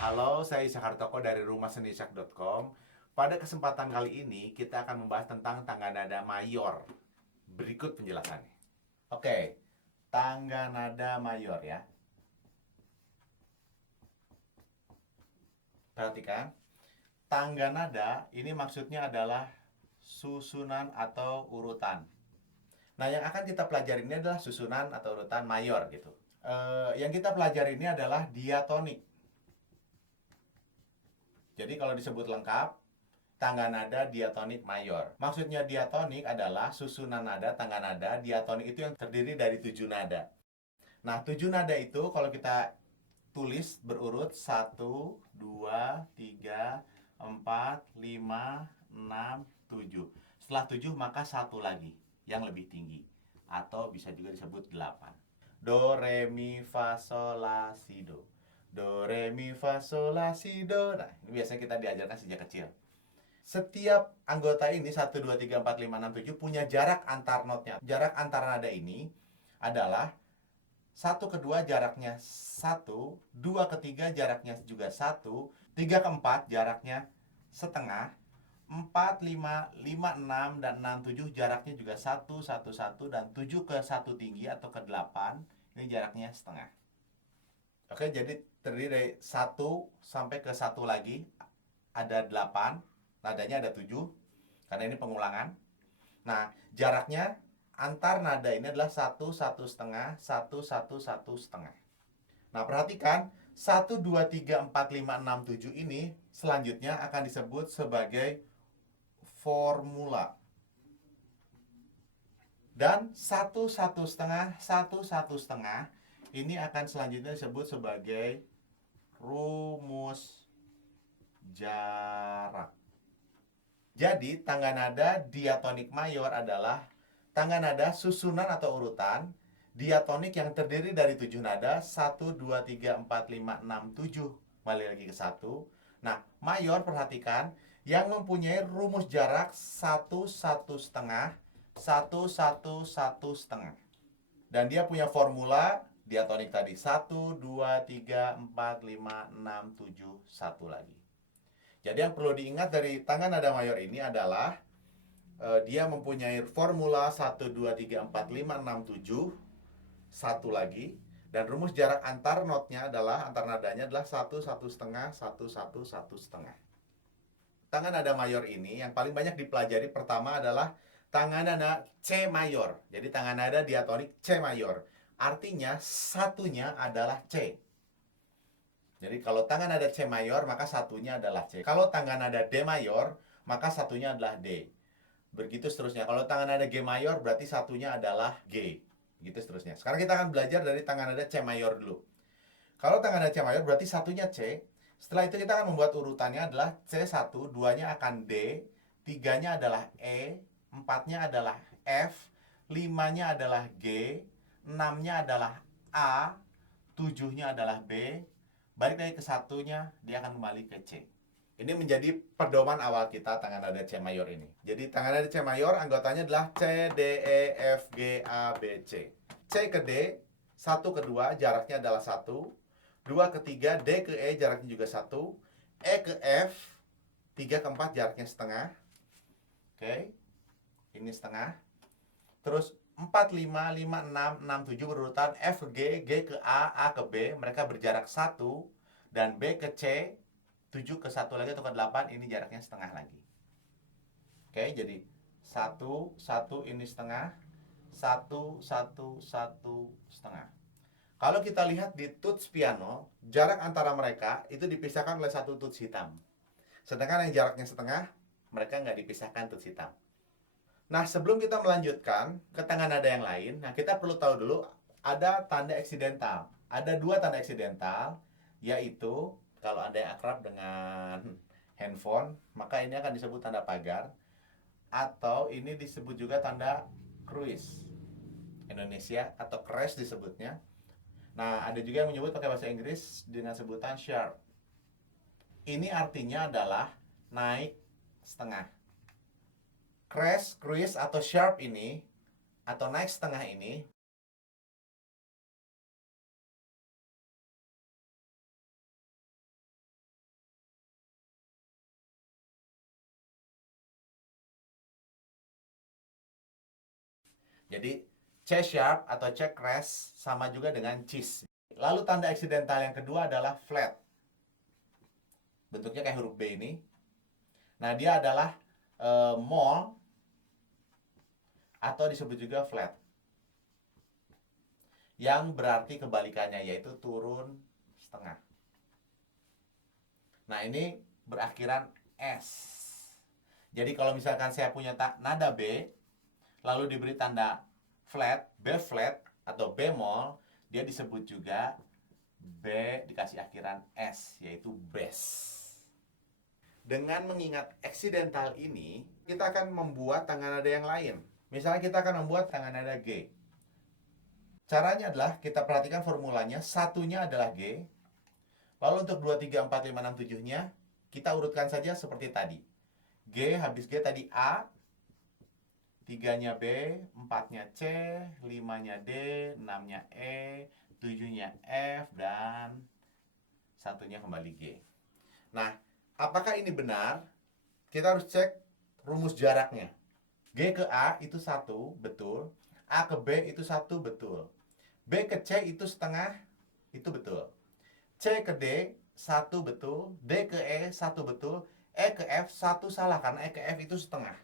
Halo, saya Ishak Hartoko dari rumahseniishak.com. Pada kesempatan kali ini kita akan membahas tentang tangga nada mayor. Berikut penjelasannya. Oke, tangga nada mayor ya. Perhatikan, tangga nada ini maksudnya adalah susunan atau urutan. Nah, yang akan kita pelajari ini adalah susunan atau urutan mayor gitu. Yang kita pelajari ini adalah diatonik. Jadi kalau disebut lengkap, tangga nada diatonik mayor. Maksudnya diatonik adalah susunan nada, tangga nada. Diatonik itu yang terdiri dari 7 nada. Nah, 7 nada itu kalau kita tulis berurut satu, 2, 3, 4, 5, 6, 7. Setelah 7 maka satu lagi yang lebih tinggi. Atau bisa juga disebut 8. Do, re, mi, fa, sol, la, si, do. Do, re, mi, fa, sol, la, si, do. Nah, ini biasanya kita diajarkan sejak kecil. Setiap anggota ini 1, 2, 3, 4, 5, 6, 7 punya jarak antar notnya. Jarak antar nada ini adalah 1 ke 2 jaraknya 1, 2 ke 3 jaraknya juga 1, 3 ke 4 jaraknya setengah, 4, 5, 5, 6, dan 6, 7 jaraknya juga 1, 1, 1, dan 7 ke 1 tinggi atau ke 8 ini jaraknya setengah. Oke, jadi terdiri dari 1 sampai ke 1 lagi ada 8, nadanya ada 7 karena ini pengulangan. Nah, jaraknya antar nada ini adalah 1, 1,5, 1, 1, 1,5. Nah, perhatikan 1, 2, 3, 4, 5, 6, 7 ini selanjutnya akan disebut sebagai formula. Dan 1, 1,5, 1, 1,5 ini akan selanjutnya disebut sebagai rumus jarak. Jadi, tangga nada diatonik mayor adalah tangga nada susunan atau urutan diatonik yang terdiri dari 7 nada 1, 2, 3, 4, 5, 6, 7. Balik lagi ke 1. Nah, mayor perhatikan yang mempunyai rumus jarak 1, 1,5, 1, 1, 1,5. Dan dia punya formula diatonik tadi 1, 2, 3, 4, 5, 6, 7, 1 lagi. Jadi yang perlu diingat dari tangga nada mayor ini adalah dia mempunyai formula 1, 2, 3, 4, 5, 6, 7 satu lagi. Dan rumus jarak antar notnya adalah, antar nadanya adalah 1, 1,5, 1, 1, 1,5. Tangga nada mayor ini yang paling banyak dipelajari pertama adalah tangga nada C mayor. Jadi tangga nada diatonik C mayor. Artinya satunya adalah C. Jadi kalau tangga nada C mayor maka satunya adalah C. Kalau tangga nada D mayor maka satunya adalah D. Begitu seterusnya. Kalau tangga nada G mayor berarti satunya adalah G. Begitu seterusnya. Sekarang kita akan belajar dari tangga nada C mayor dulu. Kalau tangga nada C mayor berarti satunya C. Setelah itu kita akan membuat urutannya adalah C1, 2-nya akan D, 3-nya adalah E, 4-nya adalah F, 5-nya adalah G, 6-nya adalah A, 7-nya adalah B, balik lagi ke satunya, dia akan kembali ke C. Ini menjadi pedoman awal kita tangga nada C mayor ini. Jadi tangga nada C mayor anggotanya adalah C, D, E, F, G, A, B, C. C ke D, 1 ke 2 jaraknya adalah 1, 2 ke 3, D ke E jaraknya juga 1, E ke F, 3 ke 4 jaraknya setengah. Oke, ini setengah. Terus 4, 5, 5, 6, 6, 7 berurutan F ke G, G ke A, A ke B. Mereka berjarak 1. Dan B ke C, 7 ke 1 lagi atau ke 8, ini jaraknya setengah lagi. Oke, jadi 1, 1 ini setengah, 1, 1, 1, setengah. Kalau kita lihat di tuts piano, jarak antara mereka itu dipisahkan oleh satu tuts hitam. Sedangkan yang jaraknya setengah, mereka nggak dipisahkan tuts hitam. Nah, sebelum kita melanjutkan ke tangga nada yang lain, nah kita perlu tahu dulu ada tanda eksidental. Ada 2 tanda eksidental, yaitu kalau Anda yang akrab dengan handphone, maka ini akan disebut tanda pagar, atau ini disebut juga tanda cruise Indonesia atau crash disebutnya. Nah, ada juga yang menyebut pakai bahasa Inggris dengan sebutan sharp. Ini artinya adalah naik setengah. Crash, cruise, atau sharp ini, atau naik setengah ini Jadi C sharp atau C crash sama juga dengan cheese. Lalu tanda eksidental yang kedua adalah flat. Bentuknya kayak huruf B ini. Nah, dia adalah mol atau disebut juga flat. Yang berarti kebalikannya yaitu turun setengah. Nah, ini berakhiran S. Jadi kalau misalkan saya punya nada B, lalu diberi tanda flat, B flat atau bemol, dia disebut juga B dikasih akhiran S, yaitu bass. Dengan mengingat eksidental ini, kita akan membuat tangga nada yang lain. Misalnya kita akan membuat tangga nada G. Caranya adalah kita perhatikan formulanya, satunya adalah G. Lalu untuk 2, 3, 4, 5, 6, 7-nya, kita urutkan saja seperti tadi. G, habis G tadi A, 3-nya B, 4-nya C, 5-nya D, 6-nya E, 7-nya F, dan satunya kembali G. Nah, apakah ini benar? Kita harus cek rumus jaraknya. G ke A itu 1, betul. A ke B itu 1, betul. B ke C itu setengah, itu betul. C ke D 1, betul. D ke E 1, betul. E ke F 1 salah, karena E ke F itu setengah.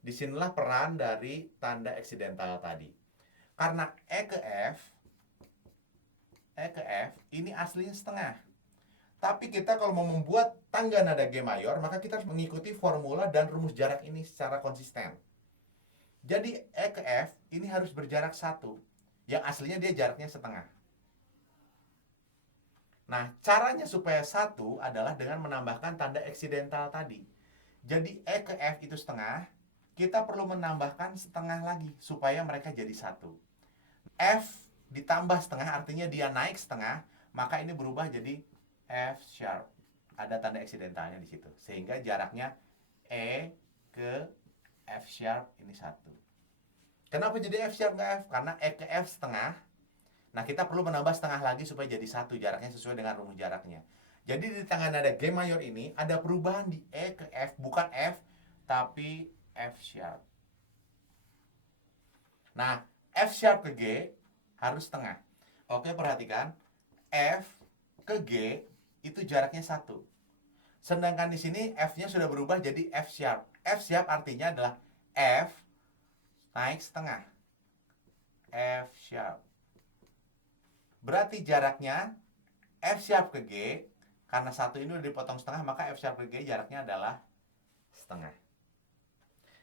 Disinilah peran dari tanda eksidental tadi. Karena E ke F ini aslinya setengah. Tapi kita kalau mau membuat tangga nada G mayor, maka kita harus mengikuti formula dan rumus jarak ini secara konsisten. Jadi E ke F ini harus berjarak 1, yang aslinya dia jaraknya setengah. Nah, caranya supaya 1 adalah dengan menambahkan tanda eksidental tadi. Jadi E ke F itu setengah, kita perlu menambahkan setengah lagi supaya mereka jadi 1. F ditambah setengah artinya dia naik setengah, maka ini berubah jadi F sharp. Ada tanda eksidentalnya di situ. Sehingga jaraknya E ke F sharp ini 1. Kenapa jadi F sharp nggak F? Karena E ke F setengah. Nah, kita perlu menambah setengah lagi supaya jadi 1. Jaraknya sesuai dengan rumus jaraknya. Jadi di tangan nada G mayor ini ada perubahan di E ke F. Bukan F, tapi F sharp. Nah, F sharp ke G harus setengah. Oke, perhatikan. F ke G itu jaraknya 1. Sedangkan di sini F-nya sudah berubah jadi F sharp. F sharp artinya adalah F naik setengah. F sharp. Berarti jaraknya F sharp ke G, karena 1 ini udah dipotong setengah, maka F sharp ke G jaraknya adalah setengah.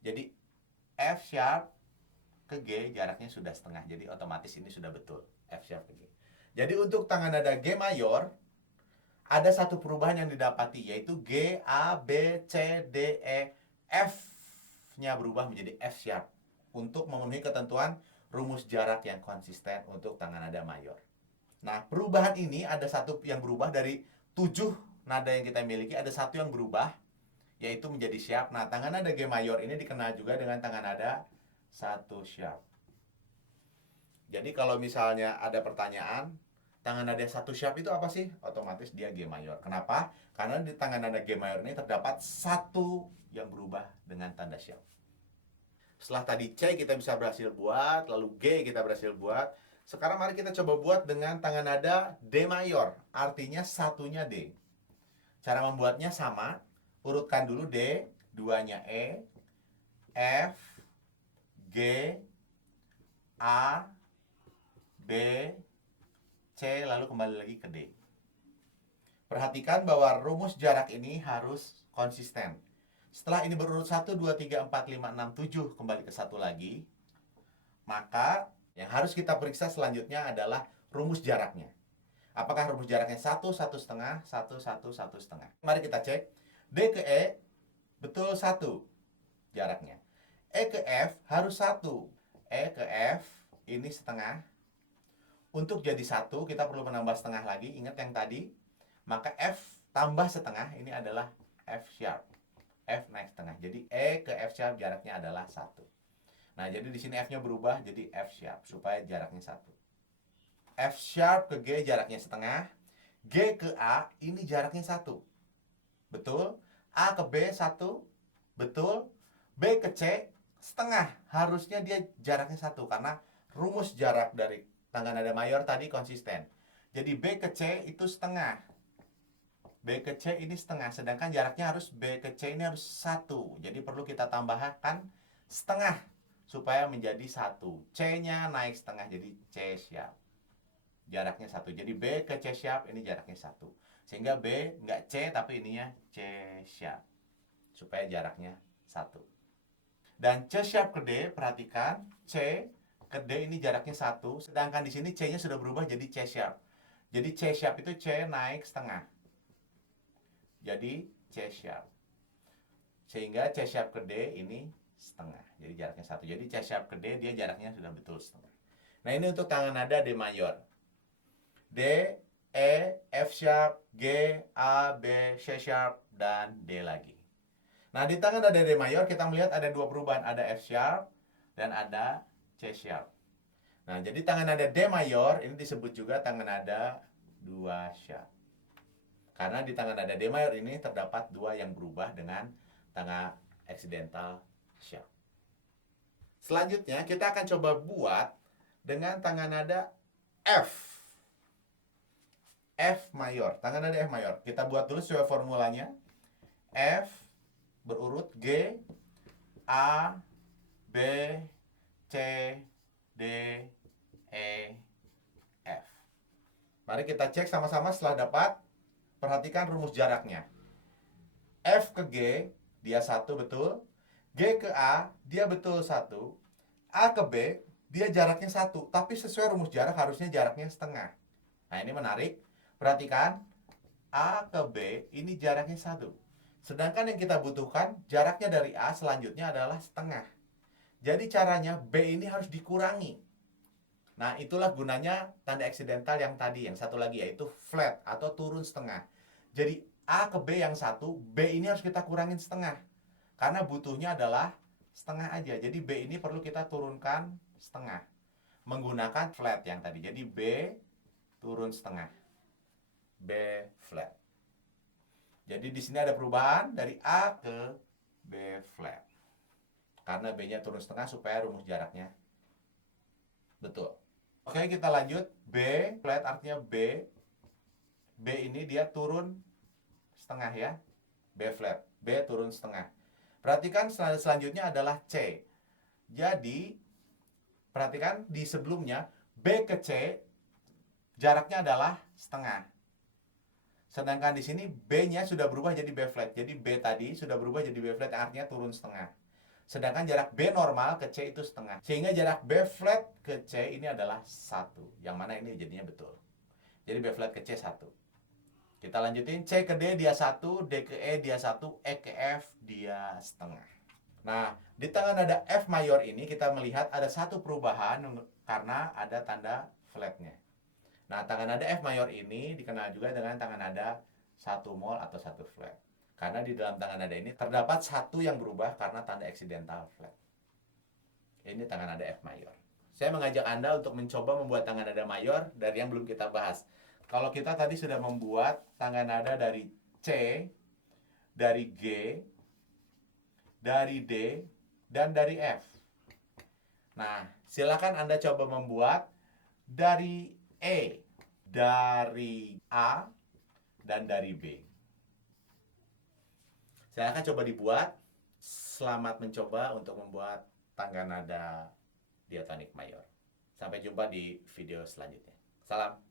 Jadi F sharp ke G jaraknya sudah setengah. Jadi otomatis ini sudah betul F sharp ke G. Jadi untuk tangan nada G mayor ada satu perubahan yang didapati, yaitu G, A, B, C, D, E, F-nya berubah menjadi F sharp untuk memenuhi ketentuan rumus jarak yang konsisten untuk tangan nada mayor. Nah, perubahan ini ada satu yang berubah dari 7 nada yang kita miliki, ada satu yang berubah, yaitu menjadi sharp. Nah, tangan nada G mayor ini dikenal juga dengan tangan nada 1 sharp. Jadi kalau misalnya ada pertanyaan, tangan nada 1 sharp itu apa sih? Otomatis dia G mayor. Kenapa? Karena di tangan nada G mayor ini terdapat 1 yang berubah dengan tanda sharp. Setelah tadi C kita bisa berhasil buat, lalu G kita berhasil buat. Sekarang mari kita coba buat dengan tangan nada D mayor. Artinya satunya D. Cara membuatnya sama. Urutkan dulu D, 2-nya E, F, G, A, B, C, lalu kembali lagi ke D. Perhatikan bahwa rumus jarak ini harus konsisten. Setelah ini berurut 1, 2, 3, 4, 5, 6, 7 kembali ke 1 lagi, maka yang harus kita periksa selanjutnya adalah rumus jaraknya. Apakah rumus jaraknya 1, 1 setengah, 1, 1, 1 setengah. Mari kita cek. D ke E betul 1 jaraknya. E ke F harus 1. E ke F ini setengah. Untuk jadi 1 kita perlu menambah setengah lagi. Ingat yang tadi. Maka F tambah setengah ini adalah F sharp. F naik setengah. Jadi E ke F sharp jaraknya adalah 1. Nah, jadi di sini F-nya berubah jadi F sharp supaya jaraknya 1. F sharp ke G jaraknya setengah. G ke A ini jaraknya 1. Betul? A ke B 1. Betul? B ke C setengah, harusnya dia jaraknya 1 karena rumus jarak dari tangga nada mayor tadi konsisten. Jadi B ke C itu setengah. B ke C ini setengah, sedangkan jaraknya harus B ke C ini harus 1. Jadi perlu kita tambahkan setengah supaya menjadi 1. C-nya naik setengah jadi C sharp. Jaraknya 1. Jadi B ke C sharp ini jaraknya 1. Sehingga B nggak C tapi ininya C sharp. Supaya jaraknya 1. Dan C sharp ke D, perhatikan C ke D ini jaraknya 1, sedangkan di sini C-nya sudah berubah jadi C sharp. Jadi C sharp itu C naik setengah. Jadi C sharp. Sehingga C sharp ke D ini setengah. Jadi jaraknya 1. Jadi C sharp ke D dia jaraknya sudah betul setengah. Nah, ini untuk tangan nada D mayor. D, E, F sharp, G, A, B, C sharp, dan D lagi. Nah, di tangan nada D mayor kita melihat ada dua perubahan, ada F sharp dan ada C sharp. Nah, jadi tangan nada D mayor ini disebut juga tangan nada 2 sharp. Karena di tangan nada D mayor ini terdapat 2 yang berubah dengan tangga accidental sharp. Selanjutnya kita akan coba buat dengan tangan nada F. F mayor, tangan nada F mayor. Kita buat dulu sesuai formulanya. F berurut G, A, B, C, D, E, F. Mari kita cek sama-sama setelah dapat. Perhatikan rumus jaraknya. F ke G, dia 1 betul. G ke A, dia betul 1. A ke B, dia jaraknya 1. Tapi sesuai rumus jarak harusnya jaraknya setengah. Nah, ini menarik. Perhatikan, A ke B ini jaraknya 1. Sedangkan yang kita butuhkan jaraknya dari A selanjutnya adalah setengah. Jadi caranya B ini harus dikurangi. Nah, itulah gunanya tanda accidental yang tadi, yang satu lagi yaitu flat atau turun setengah. Jadi A ke B yang 1, B ini harus kita kurangin setengah. Karena butuhnya adalah setengah aja. Jadi B ini perlu kita turunkan setengah. Menggunakan flat yang tadi. Jadi B turun setengah. B flat. Jadi di sini ada perubahan dari A ke B flat. Karena B-nya turun setengah supaya rumus jaraknya betul. Oke, kita lanjut. B flat artinya B. B ini dia turun setengah ya. B flat. B turun setengah. Perhatikan selanjutnya adalah C. Jadi, perhatikan di sebelumnya B ke C jaraknya adalah setengah. Sedangkan di sini B-nya sudah berubah jadi B flat. Jadi B tadi sudah berubah jadi B flat artinya turun setengah. Sedangkan jarak B normal ke C itu setengah. Sehingga jarak B flat ke C ini adalah 1. Yang mana ini jadinya betul. Jadi B flat ke C 1. Kita lanjutin. C ke D dia 1, D ke E dia 1, E ke F dia setengah. Nah, di tangan nada F mayor ini kita melihat ada satu perubahan karena ada tanda flatnya. Nah, tangan nada F mayor ini dikenal juga dengan tangan nada 1 mol atau 1 flat. Karena di dalam tangan nada ini terdapat satu yang berubah karena tanda accidental flat. Ini tangan nada F mayor. Saya mengajak Anda untuk mencoba membuat tangan nada mayor dari yang belum kita bahas. Kalau kita tadi sudah membuat tangan nada dari C, dari G, dari D, dan dari F. Nah, silakan Anda coba membuat dari E, dari A, dan dari B. Saya akan coba dibuat. Selamat mencoba untuk membuat tangga nada diatonik mayor. Sampai jumpa di video selanjutnya. Salam.